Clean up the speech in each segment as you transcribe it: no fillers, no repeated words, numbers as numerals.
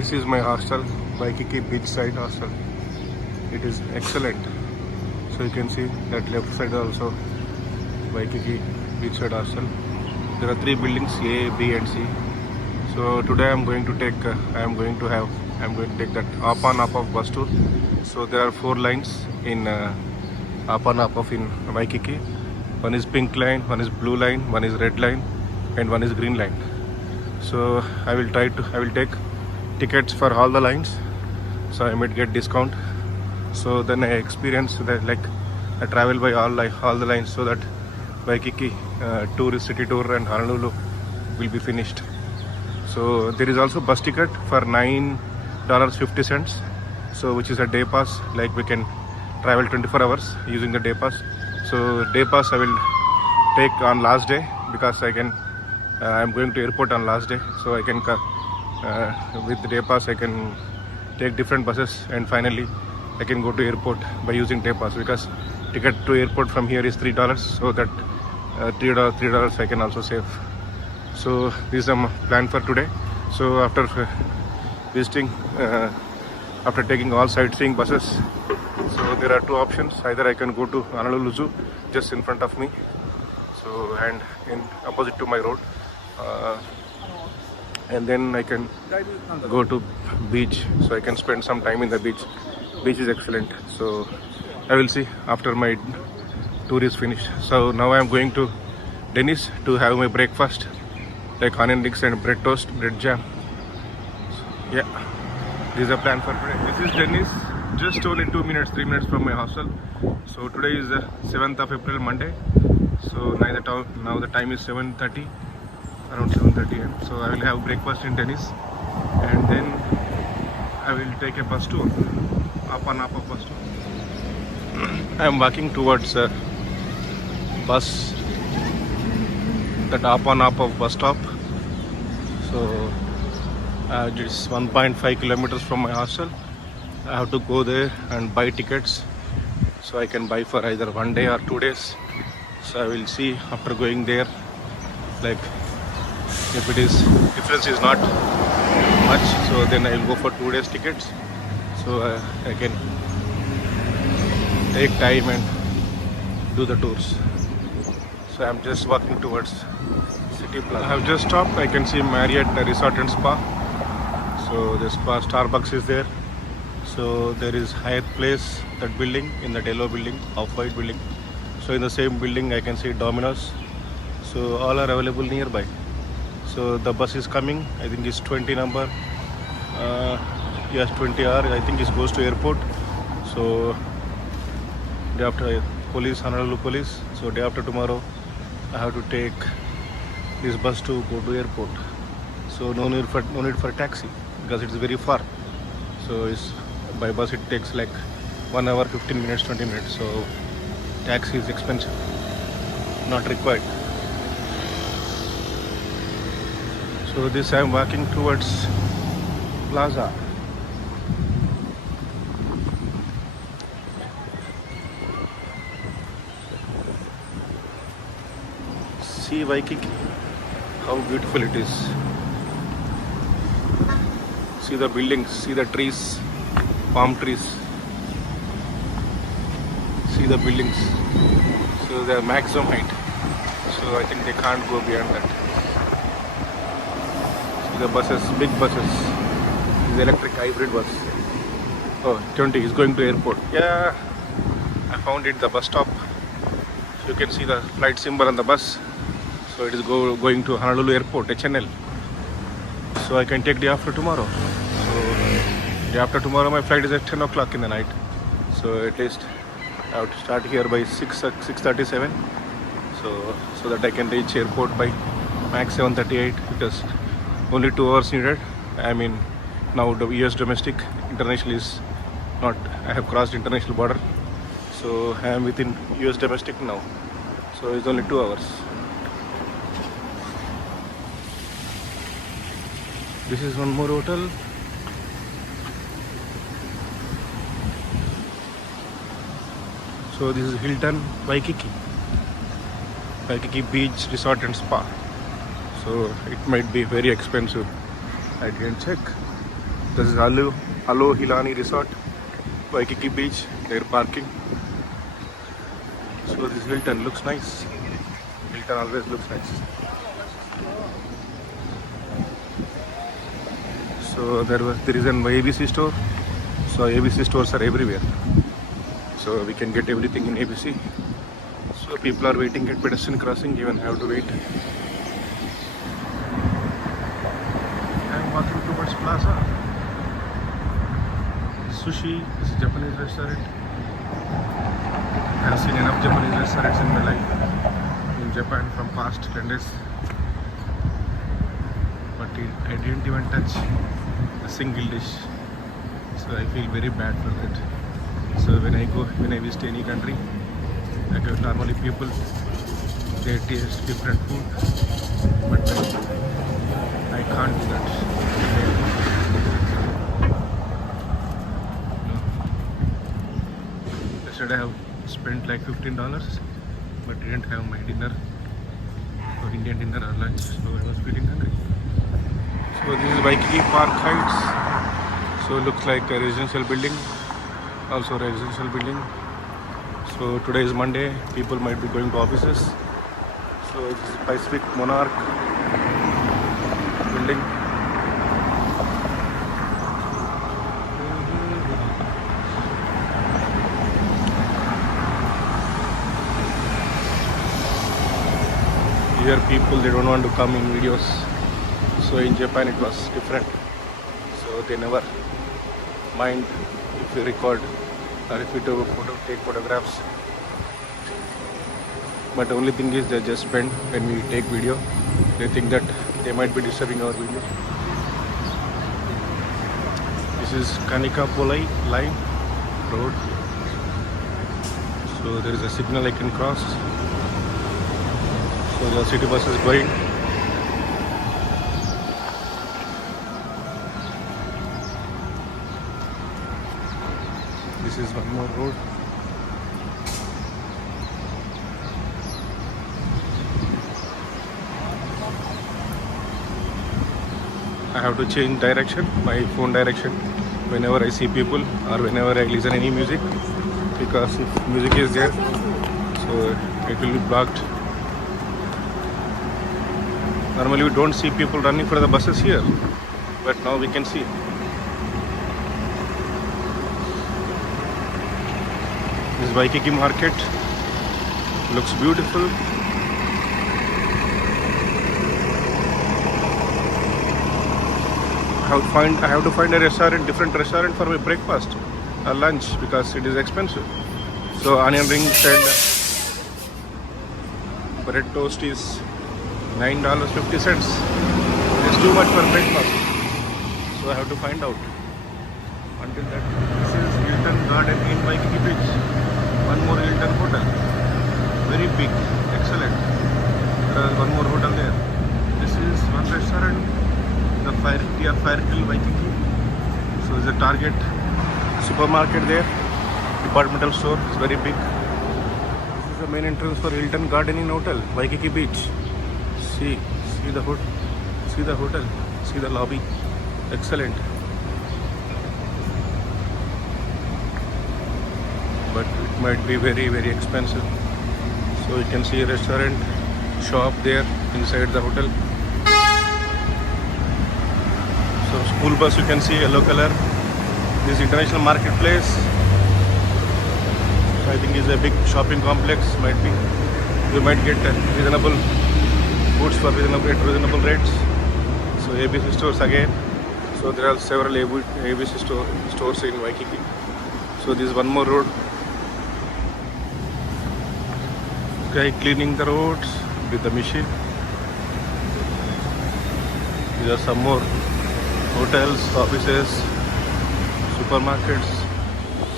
This is my hostel, Waikiki beachside hostel. It is excellent. So you can see that left side also Waikiki beachside hostel. There are 3 buildings, A, B and C. So today I am going to take that up and up of bus tour. So there are 4 lines in up and up of in Waikiki. One is pink line, one is blue line, one is red line, and one is green line. So I will take tickets for all the lines, so I might get discount. So then I experience that, like I travel by all the lines, so that Waikiki City Tour and Honolulu will be finished. So there is also bus ticket for $9.50, so which is a day pass. Like we can travel 24 hours using the day pass. So day pass I will take on last day, because I am going to airport on last day, so I can with the day pass I can take different buses, and finally I can go to airport by using day pass, because ticket to airport from here is $3, so that $3 I can also save. So this is a plan for today. So after visiting, after taking all sightseeing buses, so there are 2 options. Either I can go to Honolulu Zoo, just in front of me, so and in opposite to my road, and then I can go to beach, so I can spend some time in the beach. Beach is excellent. So I will see after my tour is finished. So now I am going to Denny's to have my breakfast, like onion rings and bread toast, bread jam. So, yeah, this is a plan for today. This is Denny's, just only 3 minutes from my hostel. So today is the 7th of April, Monday. So now the time is 7:30, around 7:30 am. So I will have breakfast in Denny's, and then I will take a bus tour, up and up of bus tour. I am walking towards that up and up of bus stop. So it is 1.5 kilometers from my hostel. I have to go there and buy tickets, so I can buy for either 1 day or 2 days. So I will see after going there, like if it is difference is not much, so then I will go for 2 days tickets, so I can take time and do the tours. So I am just walking towards City Plaza. I have just stopped. I can see Marriott Resort and Spa. So the spa, Starbucks is there. So there is Hyatt Place, that building, in that yellow building, off-white building. So in the same building I can see Domino's. So all are available nearby. So the bus is coming. I think it's 20 number. Yes, 20R. I think it goes to airport. So day after Honolulu police. So day after tomorrow I have to take this bus to go to airport. So no need for taxi, because it is very far. So by bus it takes like 1 hour, 15 minutes, 20 minutes. So taxi is expensive, not required. So this I am walking towards Plaza. See Waikiki, how beautiful it is. See the buildings, see the trees, palm trees. See the buildings. So they are maximum height. So I think they can't go beyond that. See the buses, big buses. This is electric hybrid bus. Oh, 20 is going to airport. Yeah, I found it, the bus stop. So you can see the flight symbol on the bus. So it is going to Honolulu Airport, HNL. So I can take day after tomorrow. So day after tomorrow my flight is at 10 o'clock in the night. So at least I have to start here by 6:37. So that I can reach airport by max 7:38, because only 2 hours needed. I mean, now the US domestic, international is not. I have crossed international border. So I am within US domestic now. So it's only 2 hours. This is one more hotel. So this is Hilton Waikiki Beach Resort and Spa. So it might be very expensive. I didn't check. This is Alo Hilani Resort, Waikiki Beach. They're parking. So this Hilton looks nice. Hilton always looks nice. So there is an ABC store. So ABC stores are everywhere. So we can get everything in ABC. So people are waiting at pedestrian crossing. Even have to wait. I'm walking towards Plaza. Sushi is a Japanese restaurant. I have seen enough Japanese restaurants in my life in Japan from past 10 days. But I didn't even touch a single dish. So I feel very bad for that. So when I visit any country, like normally people, they taste different food. But I can't do that. Yesterday I have spent like $15, but didn't have my dinner or Indian dinner or lunch, so I was feeling hungry. So this is Waikiki Park Heights. So it looks like a residential building, also a residential building. So today is Monday, people might be going to offices. So this is Pacific Monarch building. Here people, they don't want to come in videos. So in Japan it was different. So they never mind if you record or if you take photographs. But the only thing is they just spend when we take video. They think that they might be disturbing our video. This is Kanikapolai line road. So there is a signal I can cross. So the city bus is going. This is one more road. I have to change direction, my phone direction, whenever I see people or whenever I listen any music, because if music is there, so it will be blocked. Normally we don't see people running for the buses here, but now we can see. This Waikiki market looks beautiful. I have to find a restaurant, different restaurant for my breakfast or lunch because it is expensive. So onion rings and bread toast is $9.50. It's too much for breakfast. So I have to find out. Until that, this is Hilton Garden in Waikiki Beach. One more Hilton hotel. Very big, excellent. There is one more hotel there. This is one restaurant, the Fire Hill Waikiki. So there's a Target supermarket there. Departmental store, it's very big. This is the main entrance for Hilton Garden Inn Hotel, Waikiki Beach. See the hood, see the hotel, see the lobby. Excellent. But it might be very, very expensive. So you can see a restaurant, shop there inside the hotel. So school bus you can see yellow color. This international marketplace, I think is a big shopping complex. Might be. You might get reasonable goods for reasonable rates. So ABC stores again. So there are several ABC stores in Waikiki. So this is one more road. Guy cleaning the roads with the machine. These are some more hotels, offices, supermarkets.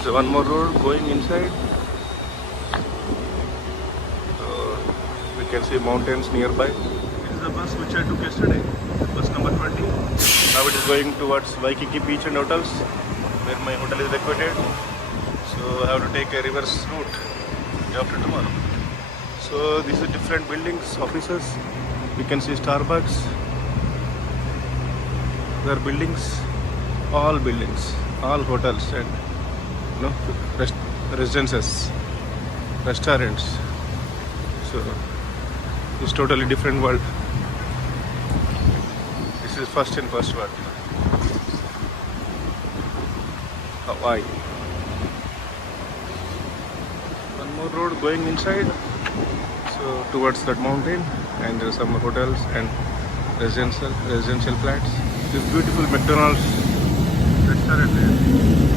So one more road going inside. We can see mountains nearby. This is the bus which I took yesterday, bus number 20. Now it is going towards Waikiki Beach and hotels, where my hotel is located. So I have to take a reverse route after tomorrow. So these are different buildings, offices. We can see Starbucks. There are buildings. all buildings, all hotels and rest residences, restaurants. So it's totally different world. This is first in first world. Hawaii. One more road going inside, so towards that mountain, and there are some hotels and residential flats. This beautiful McDonald's restaurant there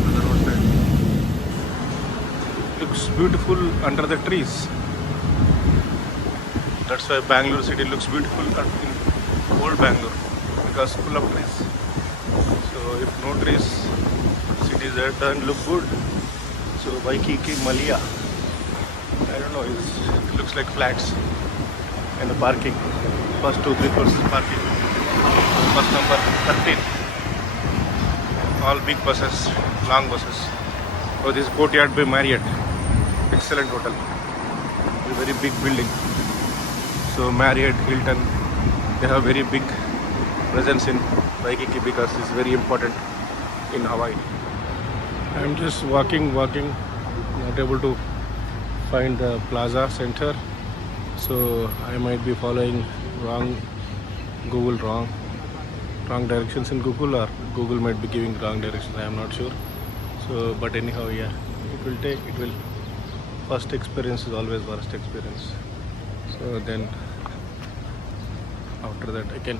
on the roadside. Looks beautiful under the trees. That's why Bangalore city looks beautiful in old Bangalore, because full of trees. So if no trees, cities there don't look good. So Waikiki, Malia, I don't know, it looks like flats and the parking. First 2, 3 floors parking. Bus number 13. All big buses, long buses. Oh, this Courtyard by Marriott. Excellent hotel. A very big building. So Marriott, Hilton, they have very big presence in Waikiki because it's very important in Hawaii. I'm just walking, not able to find the plaza center. So I might be following wrong directions in Google, or Google might be giving wrong directions. I am not sure. So but anyhow, yeah, it will first experience is always worst experience. So then after that I can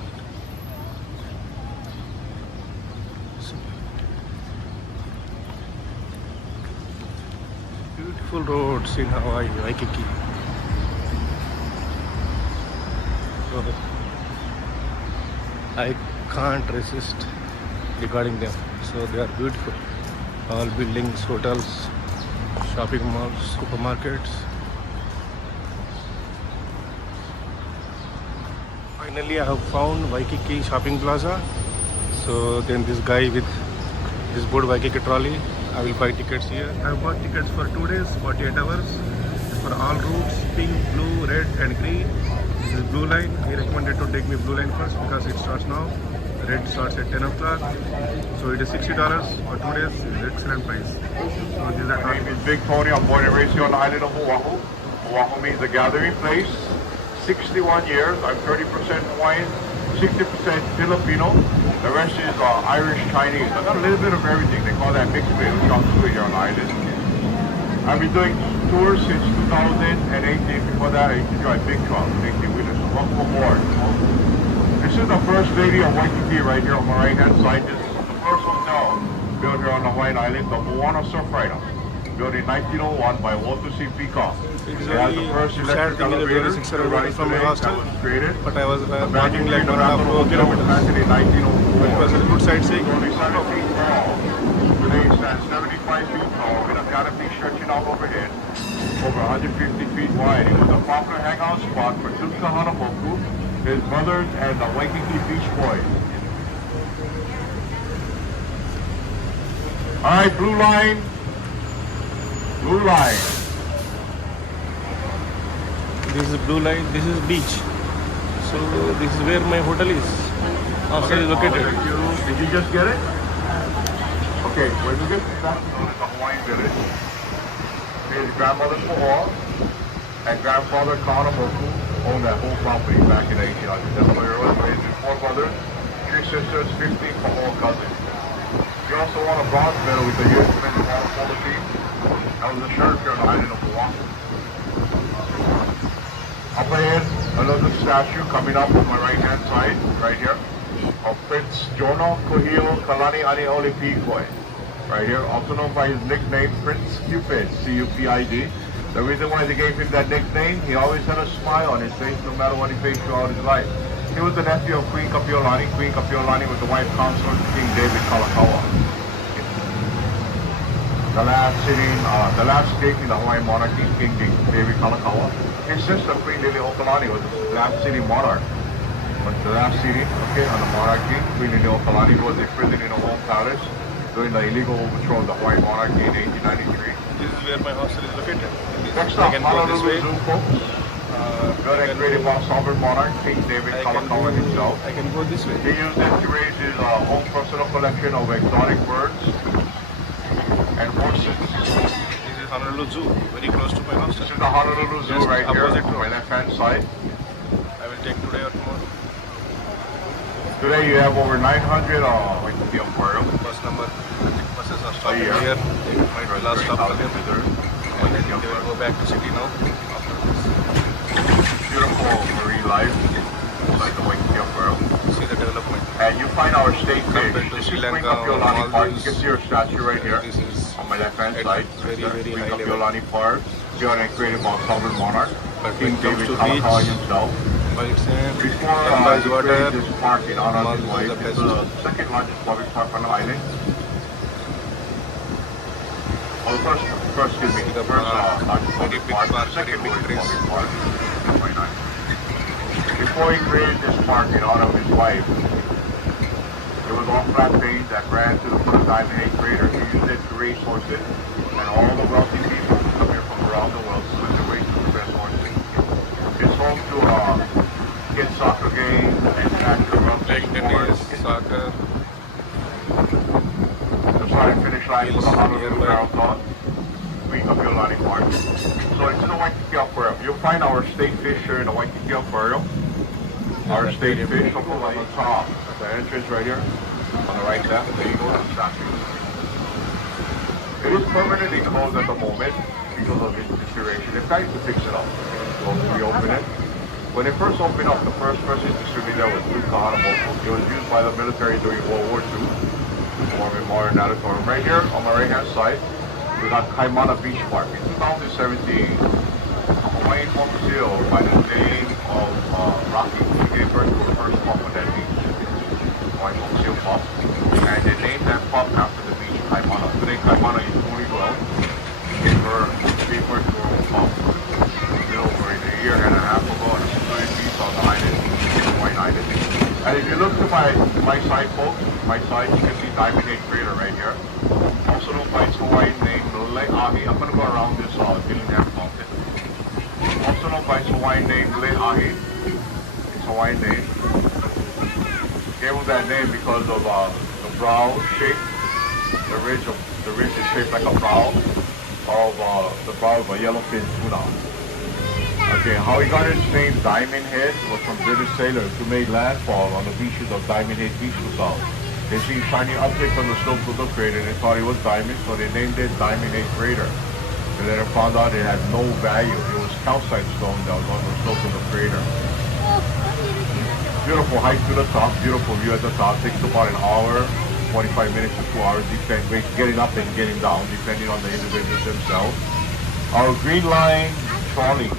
beautiful roads in Hawaii, Waikiki. So I can't resist regarding them. So they are beautiful. All buildings, hotels, shopping malls, supermarkets. Finally I have found Waikiki shopping plaza. So then this guy with this board Waikiki trolley, I will buy tickets here. I have bought tickets for 2 days, 48 hours. For all routes, pink, blue, red and green. This is blue line. He recommended to take me blue line first because it starts now. Red starts at 10 o'clock. So it is $60 for 2 days. It's an excellent price. So these are My name is Big Tony. I'm born and raised here on the island of Oahu. Oahu means a gathering place. 61 years. I'm 30% Hawaiian, 60% Filipino. The rest is Irish, Chinese. I got a little bit of everything. They call that mixed breed. We talk to here on the island. I've been doing tours since 2018. Before that, I used to drive big trucks, 18-wheelers. Welcome aboard. This is the first lady of Waikiki right here on my right-hand side. This is the first hotel built here on the Hawaiian Island, the Moana Surfrider, built in 1901 by Walter C. Peacock. It's It has the very first sad electric thing is elevator 600 meters from my that hostel, was created. but I was The walking like 1.5 kilometers. in 1904. But it was a good sightseeing. Only 7 feet tall. Today it stands 75 feet tall with a canopy stretching out overhead, over 150 feet wide. It was a popular hangout spot for Tuka Hanamoku, his brothers, and the Waikiki Beach Boys. Alright, blue line. Blue line. This is blue line, this is beach. So this is where my hotel is. Hostel is located. Did you just get it? Okay, when you get back to the Hawaiian village, his grandmother Paul and grandfather Kanamoku owned that whole property back in the 1800s. That's where it was raised with 4 brothers, 3 sisters, 15 Paul cousins. He also won a bronze medal with the U.S. men's water polo team. That was the sheriff here on the island of Oahu. Up ahead, another statue coming up on my right-hand side, right here, of Prince Jono Kohio Kalani Aniole Pikoi. Right here, also known by his nickname, Prince Cupid, C-U-P-I-D. The reason why they gave him that nickname, he always had a smile on his face no matter what he faced throughout his life. He was the nephew of Queen Kapiolani. Queen Kapiolani was the wife consort of King David Kalakaua. The last king in the Hawaiian monarchy, King David Kalakaua. His sister, Queen Lili Okalani, was the last city monarch. But the last city, on the monarchy, Queen Lili Okalani was imprisoned in a home palace during the illegal overthrow of the Hawaiian monarchy in 1893. This is where my hostel is located. Next up, Honolulu Zoo, folks. Built and created by sovereign monarch King David Kalakaua himself. I can go this way. He used it to raise his own personal collection of exotic birds and horses. This is Honolulu Zoo, very close to my house. This is the Honolulu Zoo Just right here opposite on my left hand side. I will take today or tomorrow. Today you have over 900 Waikiki Aquarium. Bus number, buses are stopping year. here. They might be last stop again. visitors. And then they will go back to city now. After this. Beautiful marine life inside the Waikiki Aquarium. See the development. And you find our state fish. Compared to This Sri is Queen Lanka, Kapiolani Park. You Maldives. can see her statue right here This is on my left hand at side. very, very Queen high level. Kapiolani Park. Built and created by sovereign monarch But King when it comes David to Kalakaua beach, himself. white sand, Before Ganga he water, created this park in honor of his Maldives wife, is it's the the best. second largest public park on the island. Oh, first, excuse me, The the first largest very public big park, park, second very big largest trees. public park. Very nice. Before he created this park in honor of his wife, it was all flat plains that ran to the foot of Diamond Head Crater. He used it to raise horses, and all the wealthy people who come here from around the world swim their way to the best horses. It's home to kids soccer games and national rugby like tennis, sports. soccer. The start and finish line for the Honolulu Marathon, Queen Kapiolani Park. So it's in the Waikiki Aquarium. You'll find our state fish here in the Waikiki Aquarium. Our state fish on the top. The entrance right here. On the right left, there you go, the statue. It is permanently closed at the moment because of its deterioration. They've tried to fix it up. So reopen it. When it first opened up, the first person to distribute there was Duke Kahanamoku. It was used by the military during World War II. More modern auditorium. Right here on my right hand side, we got Kaimana Beach Park. In 2017, a Hawaiian home seal by the name of Rocky. He gave birth to her first pup on that beach. Hawaiian home seal pup. And they named that pup after the beach, Kaimana. Today, Kaimana is fully grown. He gave birth to her own pup. Over a year and a half ago on a secluded beach on the island, Hawaiian Island. And if you look to my side, folks, my side, you can see Diamond Head Crater right here. Also known by its Hawaiian name, Le'ahi. I'm going to go around this Dillingham Mountain. Also known by its Hawaiian name, Le'ahi. Its Hawaiian name. Gave them that name because of the brow shape. The ridge is shaped like a brow of the brow of a yellowfin tuna. Okay, how he got his name Diamond Head was from British sailors who made landfall on the beaches of Diamond Head Beach, Lusau. They seen shiny objects on the slopes of the crater and they thought it was diamond, so they named it Diamond Head Crater. They later found out it had no value. It was calcite stone that was on the slopes of the crater. Beautiful hike to the top, beautiful view at the top. Takes about an hour, 45 minutes to 2 hours, getting up and getting down, depending on the individuals themselves. Our green line trolley.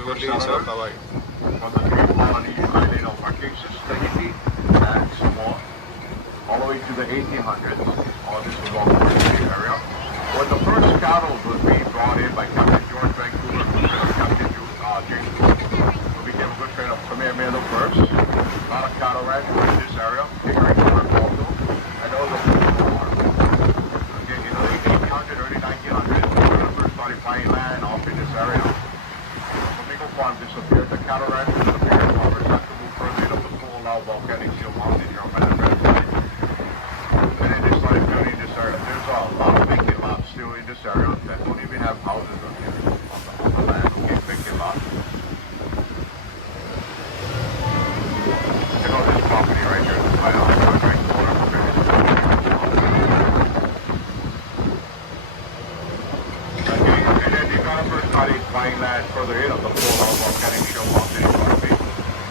Hawaii. From the Cape Colony island of Marquesas, Tahiti, and Samoa, all the way to the 1800s. All this was all the area. When the first cattle was being brought in by Captain George Vancouver, Captain James Cook, who became a good friend of Kamehameha the First. A lot of cattle ranches in this area, Pickering Farm also, and there was a food farm. Okay, in the late 1800s, early 1900s, the first started buying land off in this area. Farm disappeared. The cattle ranchers and the bigger farmers had to move further into the full now volcanic shield mountain here on my left side. And then they started building this area. There's a lot of vacant lots still in this area that don't even have houses on here on the land. Okay, vacant lots. Check out this property right here. Right on the right corner. And then developers started buying land further in on the full now volcanic shield mountain in front of me.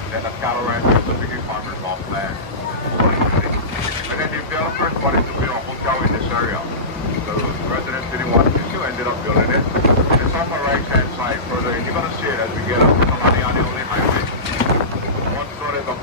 Then the cattle ranchers, the bigger farmers bought land. And then developers wanted to build a hotel in this area. The residents didn't want to, ended up building it. And it's on the right hand side further, and you're going to see it as we get up to the Honolulu Highway. One floor is a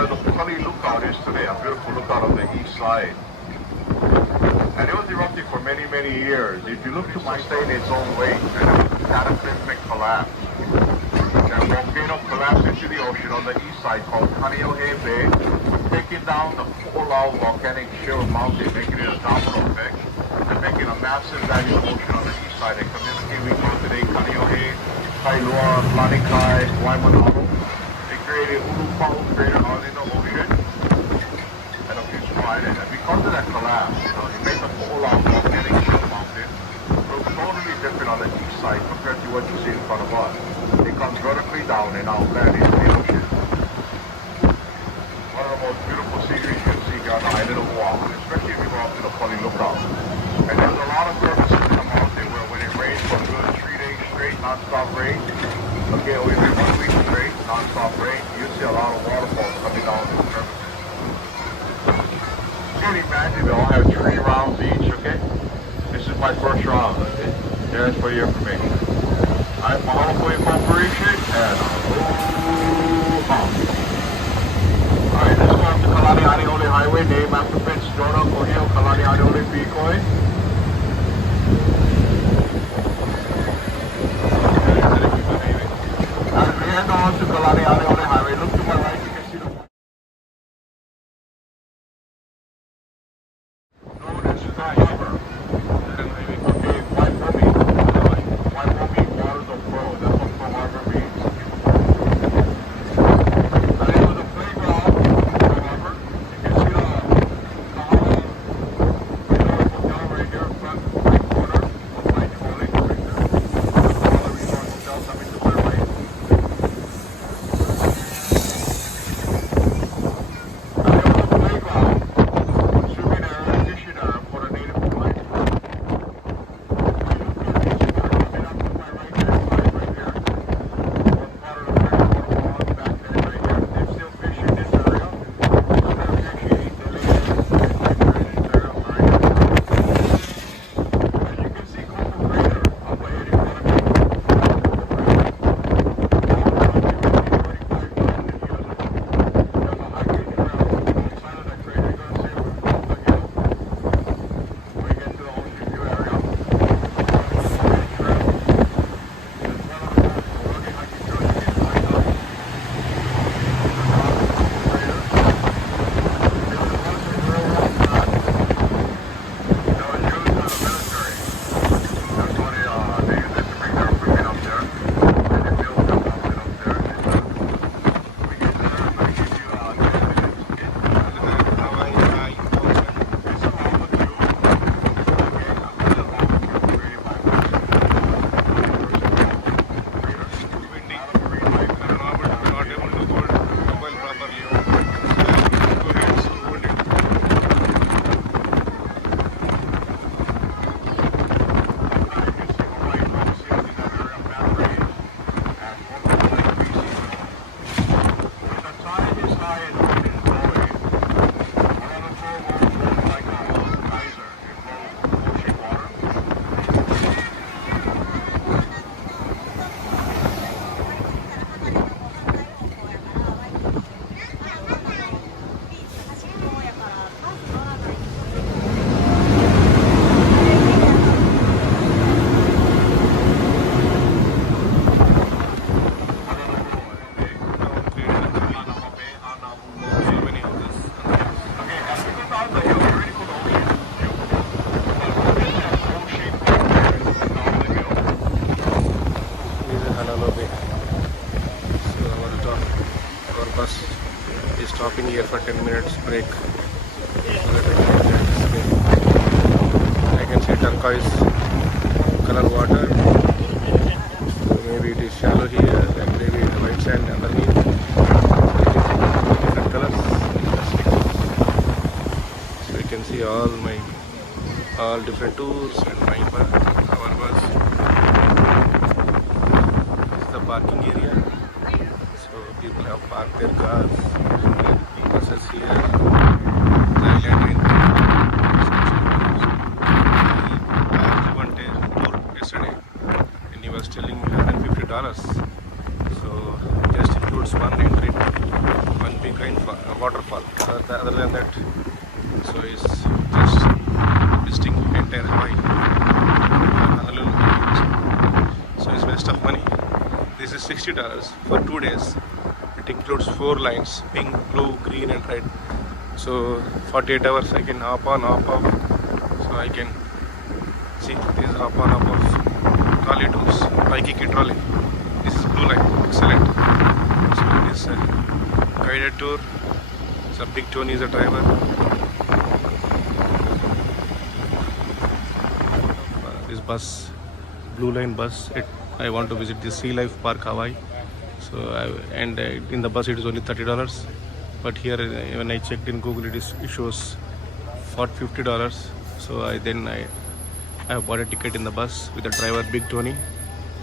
where the Trolley lookout is today, a beautiful lookout on the east side. And it was erupting for many, many years. If you look to my state in its own weight, and it was a cataclysmic collapse. That volcano collapsed into the ocean on the east side called Kaneohe Bay, taking down the full-out volcanic shield mountain, making it a domino effect, and making a massive valley of ocean on the east side. A community we call today Kaneohe, Kailua, Lanikai, Waimanalo. They created Ulupau, created out in the ocean, and a few small islands. And because of that collapse, it made the full-out volcanic shield mountain look totally different on the east side compared to what you see in front of us. It comes vertically down and out flat into the ocean. One of the most beautiful scenery you can see here on the island of Oahu, especially if you go up to the Trolley lookout. And there's a lot of crevices in the mountain where when it rains for a good 3 days straight, non-stop rain, okay, or even 1 week straight, non-stop rain, you see a lot of waterfalls coming down these crevices. You can imagine they all have 3 rounds each, okay? This is my first round, okay? There's for your information. I'm Mahalo for your cooperation and aloha. Alright, let's go up to Kalani Aniole Highway, named after Prince Jonah Kohio Kalani Aniole Pikoi. As we head on to Kalani Aniole Highway, look to my right, you can see the known as the harbor. Okay, Waipomi. Waipomi waters of Pearl. That's what Pearl Harbor means. And it was a playground for Pearl Harbor. You can see the Kahala Hotel right here in front, right corner of my trolley right there. Kahala Resort Hotel coming to my right. And it was a playground, swimming area, fishing area for the native Hawaiian people. bus is stopping here for 10 minutes break. I can see turquoise color water. Maybe it is shallow here, and maybe the white sand underneath. Different colors. So you can see all different tours and our bus. This is the parking area. So people have parked their cars, their buses here. One day tour yesterday, and he was telling $150. So just includes one entry, one big waterfall. Other than that, so it's just visiting entire Hawaii, Honolulu. So it's waste of money. This is $60 for 2 days. It includes 4 lines: pink, blue, green, and red. So 48 hours I can hop on, hop off. So I can see this hop on, hop off trolley tours, Waikiki trolley. This is blue line, excellent. So it is a guided tour. So Big Tony is a driver. This bus, blue line bus. I want to visit the Sea Life Park Hawaii. So in the bus it is only $30. But here when I checked in Google, it shows $50. So I have bought a ticket in the bus with the driver Big Tony.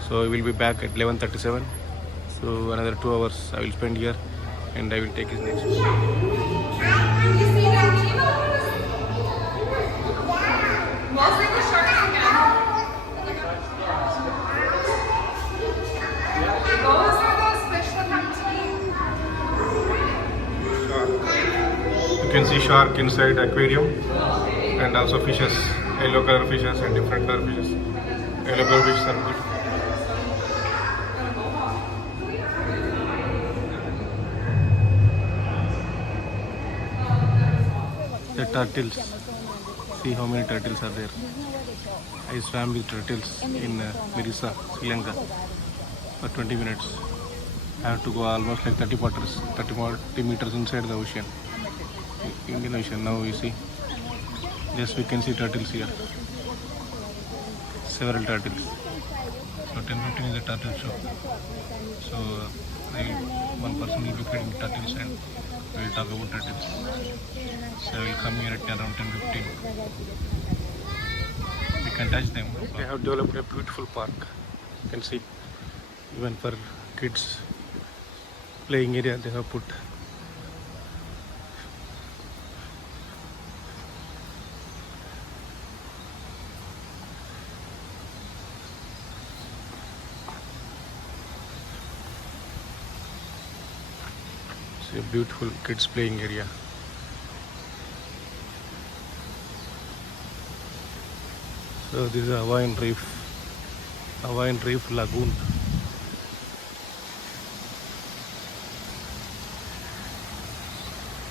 So I will be back at 11:37. So another 2 hours I will spend here, and I will take his next one. You can see shark inside aquarium, and also fishes, yellow color fishes and different color fishes. Yellow color fishes are good. The turtles. See how many turtles are there. I swam with turtles in Mirisa, Sri Lanka for 20 minutes. I have to go almost like 30 meters inside the ocean. Indian Ocean. Now we see. Yes, we can see turtles here. Several turtles. So 10:15 is a turtle show. So one person will be feeding turtles and we will talk about turtles. So I will come here at around 10:15. We can touch them. They have developed a beautiful park. You can see, even for kids playing area they have put. A beautiful kids playing area. So this is a Hawaiian Reef Lagoon.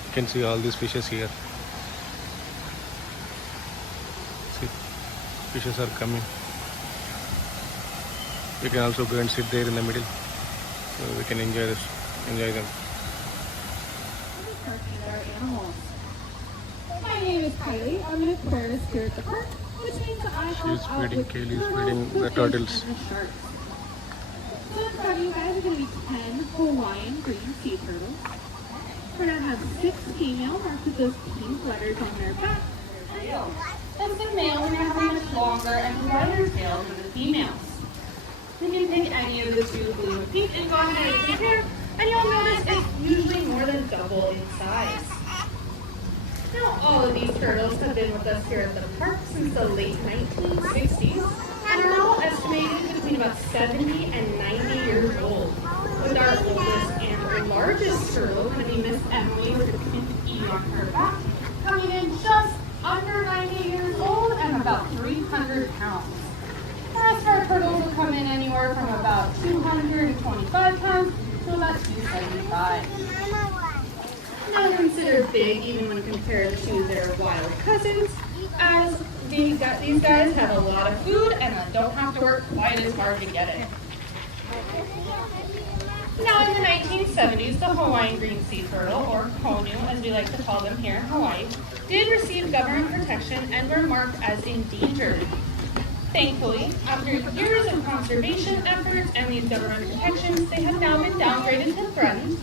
You can see all these fishes here. See, fishes are coming. We can also go and sit there in the middle, so we can enjoy them. My name is Kylie. I'm an aquarist here at the park, which means that I help out with Kaylee's feeding the turtles. So in front of you guys are going to be 10 Hawaiian green sea turtles. We're going to have 6 female marked with those pink letters on their back. And the male, we're going to have a much longer and wider tail for the females. You can pick any of the 2 blue and pink and go ahead and compare, and you'll notice it's usually more than double in size. Now, all of these turtles have been with us here at the park since the late 1960s and are all estimated between about 70 and 90 years old, with our oldest and largest turtle going to be Miss Emily with the pink E on her back, coming in just under 90 years old and about 300 pounds. The rest of our turtles will come in anywhere from about 225 pounds to about 275. Not considered big even when compared to their wild cousins, as these guys have a lot of food and don't have to work quite as hard to get it. Now in the 1970s, the Hawaiian green sea turtle, or Honu as we like to call them here in Hawaii, did receive government protection and were marked as endangered. Thankfully, after years of conservation efforts and these government protections, they have now been downgraded to threatened.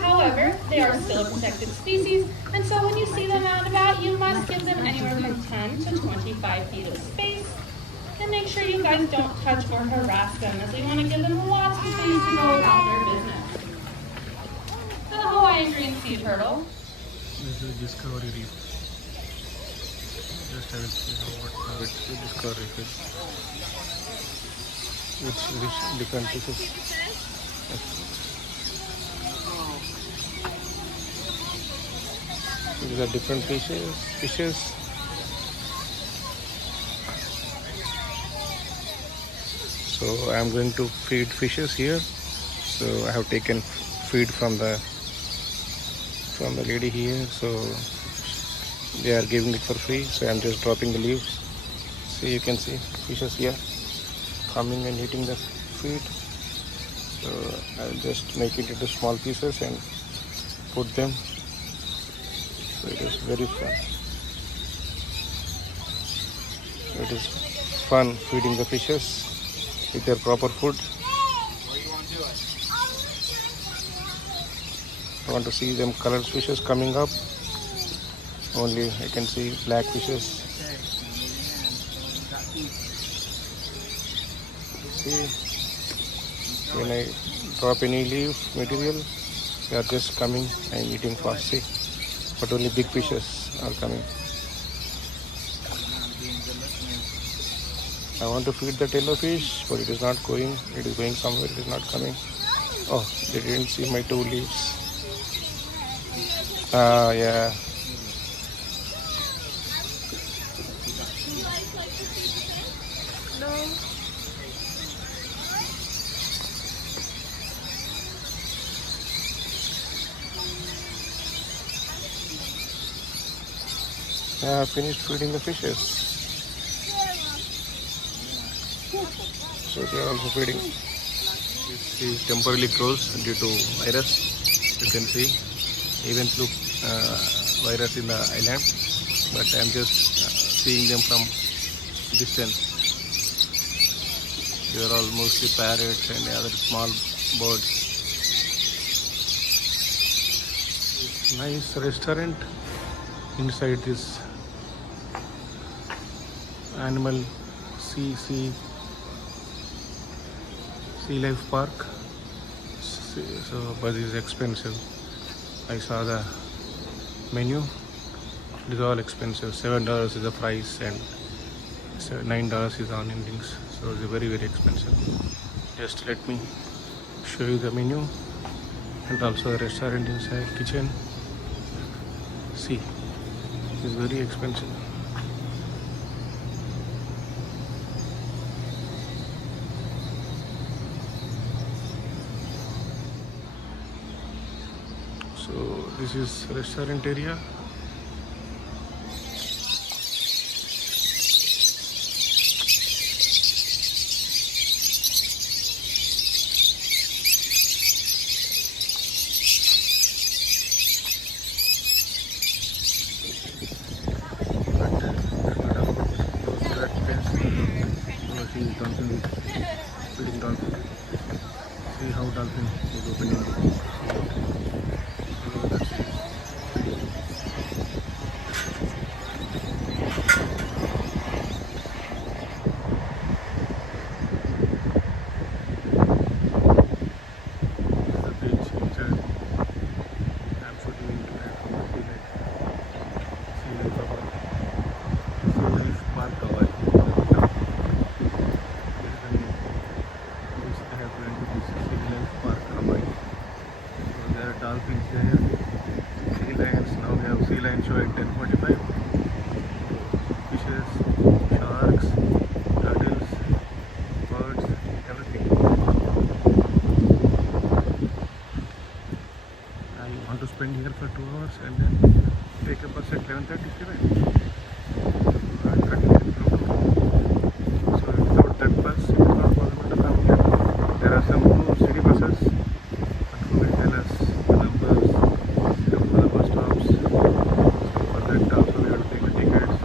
However, they are still a protected species, and so when you see them out and about, you must give them anywhere from 10 to 25 feet of space. And make sure you guys don't touch or harass them, as we want to give them lots of space to go about their business. For the Hawaiian green sea turtle. This is Discovery Reef. Just I will see how it's Discovery Reef is. Which different pieces. These are different fishes. So I am going to feed fishes here. So I have taken feed from the lady here. So they are giving it for free. So I am just dropping the leaves. So you can see fishes here coming and eating the feed. So I'll just make it into small pieces and put them. So it is very fun. It is fun feeding the fishes with their proper food. I want to see them colored fishes coming up. Only I can see black fishes. See, when I drop any leaf material, they are just coming and eating fast. See, but only big fishes are coming. I want to feed the yellow fish, but it is not going. It is going somewhere. It is not coming. Oh, they didn't see my 2 leaves. Yeah. I finished feeding the fishes. So they are also feeding. This is temporarily closed due to virus. You can see even look virus in the island, but I am just seeing them from distance. They are all mostly parrots and other small birds. Nice restaurant inside this animal sea life park. So but it is expensive. I saw the menu. It is all expensive. $7 is the price and $9 is on endings. So it's very expensive. Just let me show you the menu and also the restaurant inside kitchen. See, it is very expensive. So this is restaurant area. See how dolphin is opening. Dolphins there, sea lions. Now we have sea lion show at 10:45. Fishes, sharks, turtles, birds, everything. I want to spend here for 2 hours and then take a bus at 11:37. I'll continue to so without that bus, it is not possible to come here. There are some 2 city buses, but who will tell us the numbers, the bus stops. So for that also we have to take the tickets.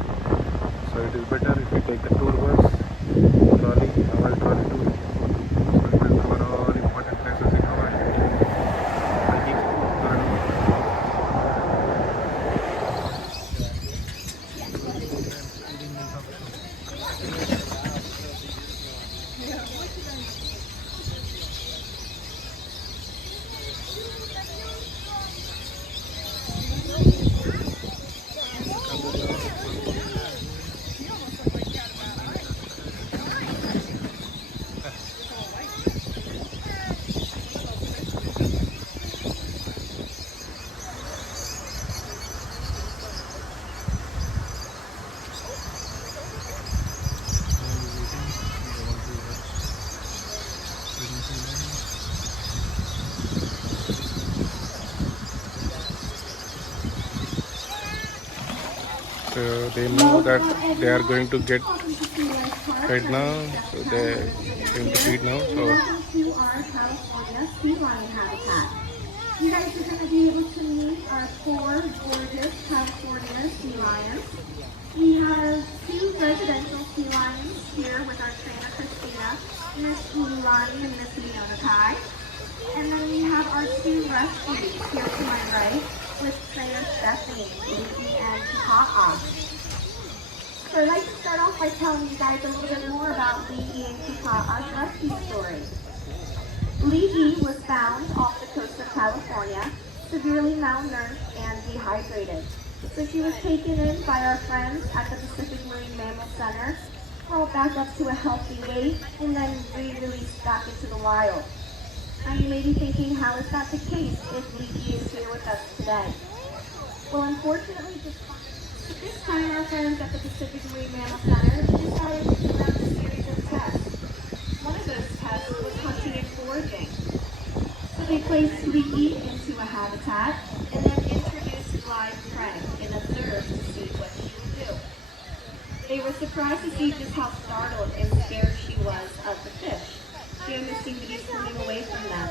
So it is better if we take the tour bus, trolley, our trolley tour. So it will cover all important places in Hawaii. Waikiki, Honolulu. So they know that they are going to get fed now, so they're going to feed now. So Welcome to our California sea lion habitat. You guys are going to be able to meet our 4 gorgeous California sea lions. We have 2 residential sea lions here with our trainer Christina, Miss Ululani and Miss Leona Kai. And then we have our 2 rescues here to my right with trainer Stephanie, Leaky, and Ka'a. So I'd like to start off by telling you guys a little bit more about Leaky and Ka'a's rescue story. Leaky was found off the coast of California, severely malnourished and dehydrated. So she was taken in by our friends at the Pacific Marine Mammal Center, brought back up to a healthy weight, and then re-released back into the wild. Now you may be thinking, how is that the case if Leaky is here with us today? Well, unfortunately, this time our friends at the Pacific Marine Mammal Center decided to conduct a series of tests. One of those tests was hunting and foraging. So they placed Leaky into a habitat and then introduced live prey and observed to see what she would do. They were surprised to see just how startled and scared she was of the fish. She almost seemed to be swimming away from them.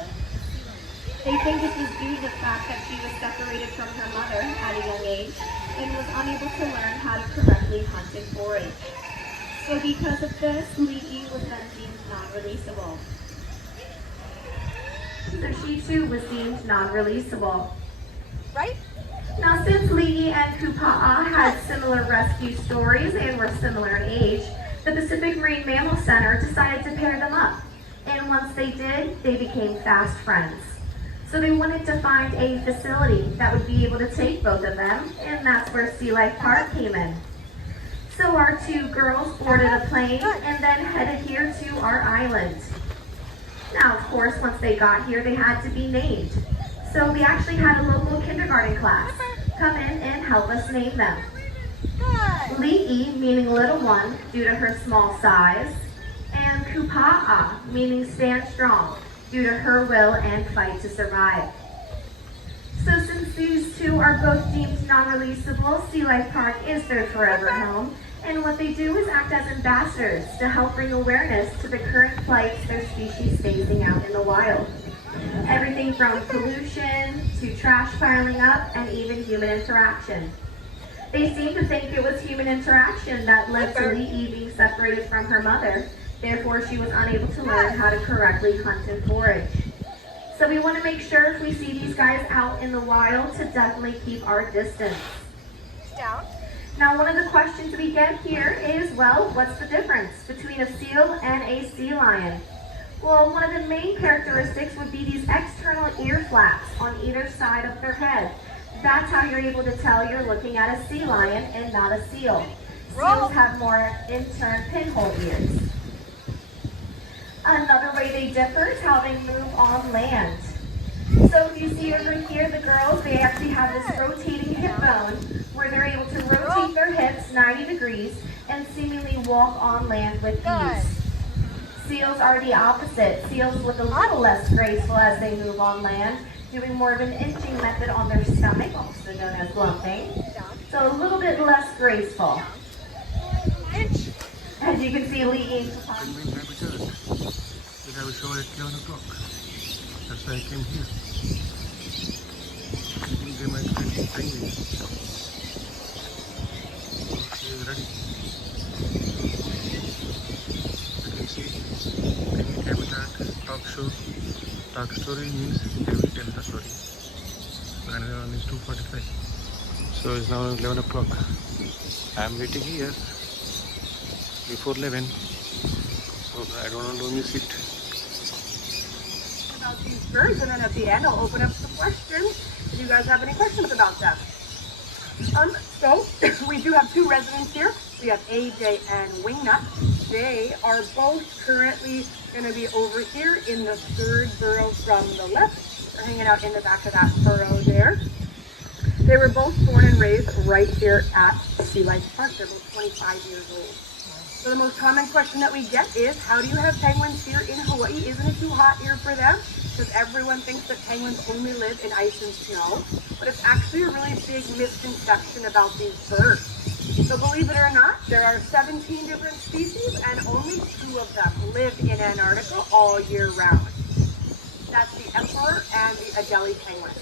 They think this was due to the fact that she was separated from her mother at a young age and was unable to learn how to correctly hunt and forage. So because of this, Leaky was then deemed non-releasable. So she too was deemed non-releasable. Right? Now since Leaky and Kupa'a had similar rescue stories and were similar in age, the Pacific Marine Mammal Center decided to pair them up. And once they did, they became fast friends. So they wanted to find a facility that would be able to take both of them, and that's where Sea Life Park came in. So our 2 girls boarded a plane and then headed here to our island. Now, of course, once they got here, they had to be named. So we actually had a local kindergarten class come in and help us name them. Li'i, meaning little one, due to her small size, and Kupa'a, meaning stand strong, due to her will and fight to survive. So since these 2 are both deemed non-releasable, Sea Life Park is their forever home, and what they do is act as ambassadors to help bring awareness to the current plights their species facing out in the wild. Everything from pollution to trash piling up and even human interaction. They seem to think it was human interaction that led to Li'i being separated from her mother. Therefore, she was unable to learn how to correctly hunt and forage. So we want to make sure if we see these guys out in the wild to definitely keep our distance. Down. Now, one of the questions we get here is, well, what's the difference between a seal and a sea lion? Well, one of the main characteristics would be these external ear flaps on either side of their head. That's how you're able to tell you're looking at a sea lion and not a seal. Seals have more in-turn pinhole ears. Another way they differ is how they move on land. So if you see over here, the girls, they actually have this rotating hip bone where they're able to rotate their hips 90 degrees and seemingly walk on land with ease. Seals are the opposite. Seals look a little less graceful as they move on land, doing more of an inching method on their stomach, also known as lumping. So a little bit less graceful. As you can see, Lee. They have a show at 11 o'clock. That's why I came here. I think they might be penguins. She is ready. You can see penguin habitat, talk show. Talk story means they will tell the story. And the one is 2:45. So it's now 11 o'clock. I am waiting here before 11. So I don't want to miss it. About these birds, and then at the end I'll open up the questions if you guys have any questions about them. So we do have 2 residents here. We have AJ and Wingnut. They are both currently going to be over here in the 3rd burrow from the left. They're hanging out in the back of that burrow there. They were both born and raised right here at Sea Life Park. They're both 25 years old. So the most common question that we get is, how do you have penguins here in Hawaii? Isn't it too hot here for them? Because everyone thinks that penguins only live in ice and snow. But it's actually a really big misconception about these birds. So believe it or not, there are 17 different species and only 2 of them live in Antarctica all year round. That's the emperor and the Adelie penguin.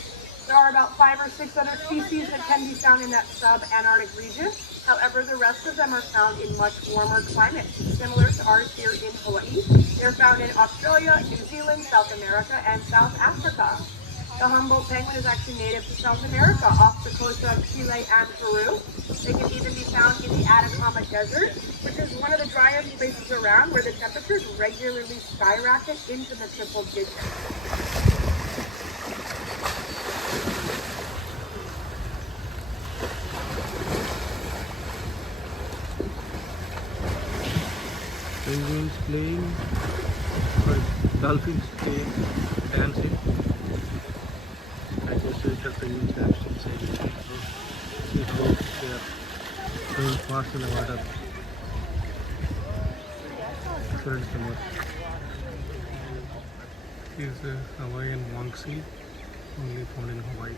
There are about 5 or 6 other species that can be found in that sub-Antarctic region. However, the rest of them are found in much warmer climates, similar to ours here in Hawaii. They're found in Australia, New Zealand, South America, and South Africa. The Humboldt penguin is actually native to South America, off the coast of Chile and Peru. They can even be found in the Atacama Desert, which is one of the driest places around where the temperatures regularly skyrocket into the triple digits. Penguins playing, dolphins playing, dancing. I just said the penguins are still sailing. So it looks they are going fast in the water. Excellent summer. This is a Hawaiian monk seal, only found in Hawaii.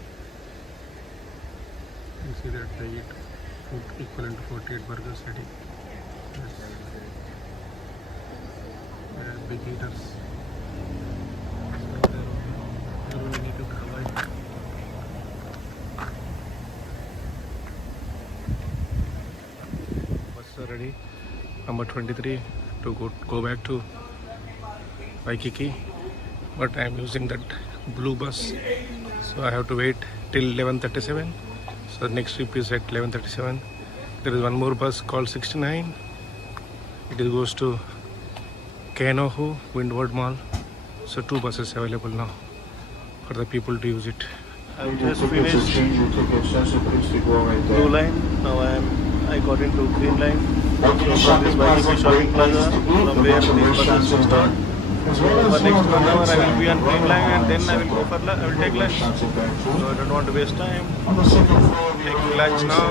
You see that they eat food equivalent to 48 burgers a day. Yes. They are big eaters. So they're only native to Hawaii. Bus are ready. Number 23 to go back to Waikiki. But I am using that blue bus. So I have to wait till 11:37. So the next trip is at 11:37. There is one more bus called 69. It goes to Kainohu Windward Mall. So 2 buses available now for the people to use it. I've just finished blue line. Now I got into green line. So from this Waikiki shopping plaza, from where these buses will start. So for next 1 hour I will be on green line and then I will take lunch. So I don't want to waste time. Taking lunch now.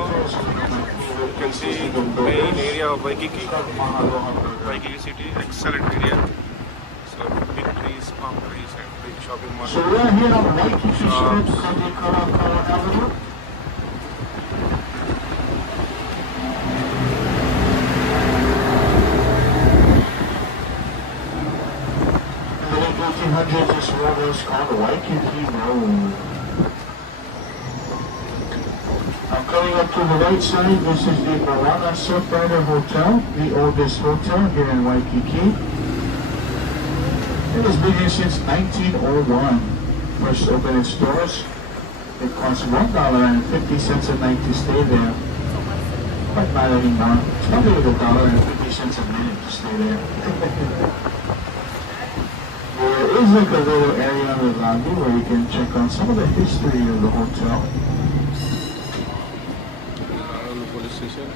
You can see the main area of Waikiki. Waikiki city, excellent area. So big trees, palm trees and big shopping mall. So we're here on Waikiki Strip, Karakara Avenue. In the late 1800s, this road was called Waikiki Road. Now coming up to the right side, this is the Moana Surfrider Hotel, the oldest hotel here in Waikiki. It has been here since 1901. First opened its doors. It costs $1.50 a night to stay there. But not anymore. It's probably like $1.50 a minute to stay there. There is like a little area on the lobby where you can check on some of the history of the hotel. Honolulu police station.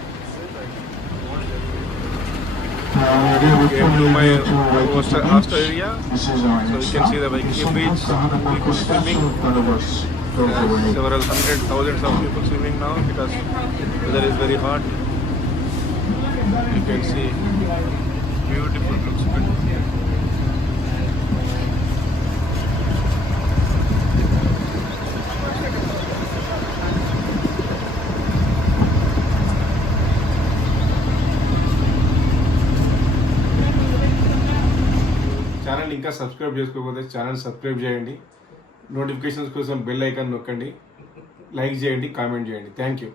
We're Came to my Waikiki hostel Beach. area. This is our So you next can see stop. the Waikiki This beach. is the Honolulu People swimming. Special Bus goes away. Several hundred thousands of people swimming now because weather is very hot. You can see beautiful, looks beautiful. Channel ఇంకా subscribe చేసుకోకపోతే channel subscribe చేయండి, notifications కోసం bell icon నొక్కండి, like చేయండి, comment చేయండి. Thank you.